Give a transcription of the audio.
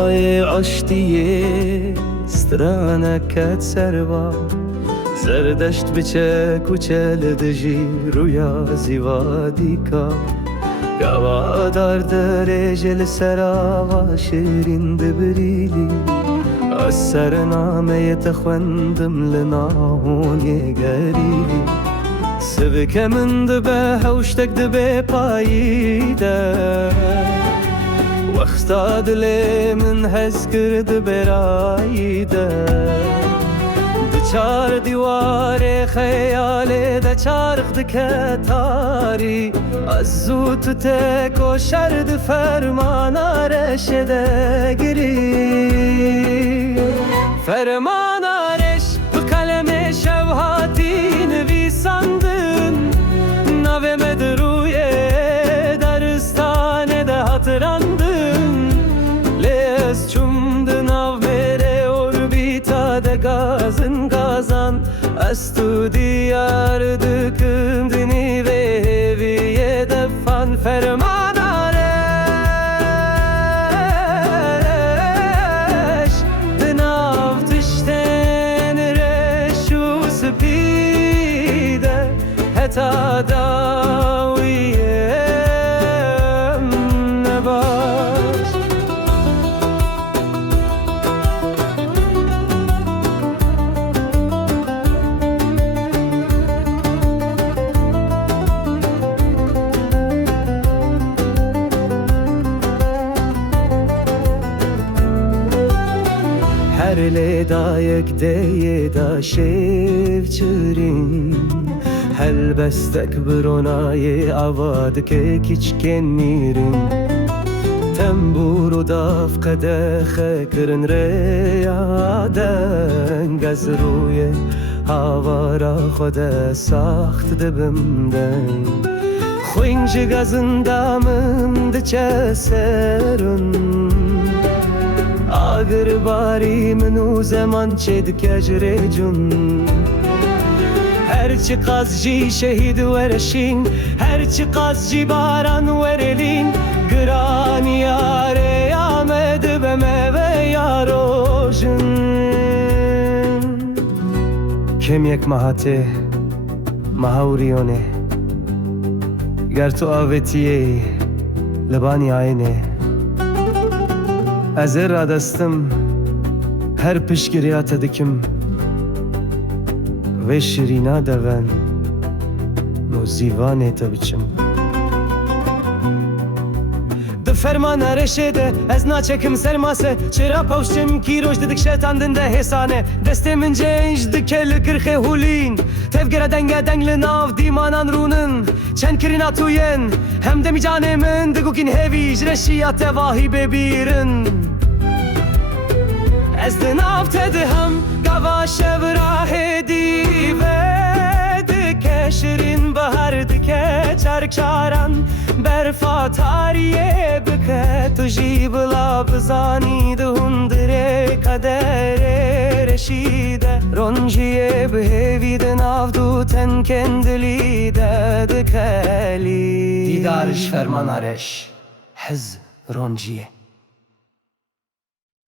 هوای عشتیه سترانکت سروا زردشت بچه کوچل دجی رویا زیوادی کا گوادار در جل سراوا شیرین دبریلی از سرنامه تخوندم لناهونی گریلی سبک من دبه هوشتک دبه پاییده وقتا دلی من حس کرد برایده دچار دیوار خیال دچارخ دکتاری از زود تک و شرد فرمان آرش دگری فرمان آرش bu kaleme şevhati nivîsandın naveme de rûye daristanede hatırandın les çumdun av mere orbita de gazın gazan az tu diyar düküm dini ve heviye defan ferman areş dınav tişten reşu spide heta daviyem nebaş her ledayek deye da şevçirin helbestek bironaye avad ke kiçken mirin tembur daf kadexe kirin reyaden gazruye havara khoda saxt dibimden خوینج gazındamın diçe serun Ağır bari minu zaman çedik ecrecun Her çıkazcı şehit vereşin Her çıkazcı baran verelin Gran yare yamed beme ve yarojun Kemyek mahate mahauriyone Ger tu avetiye lebani ayne Ez iradestim her pişgiriyat dikim ve şirina deven no zivane tabiçim De ferman reşede ez naçekim sermase Çera pavşim ki roj dedik şeytan dinde hesane Destemin cenj dikeli kırxe hulin Tevgere denge dengli nav dimanan runun Çen kirina tuyen hem de mi canemin Digukin hevi jreşiyat tevahi bebirin Ez de nav tedhem gava şevrahe dive Dike şirin bahar dike çark çaran Berfa tariye bike tuji bula bzani de hundre kadere reşide Ronjiye behevi de navdu ten kendili de dikeli Didariş ferman areş Hez ronjiye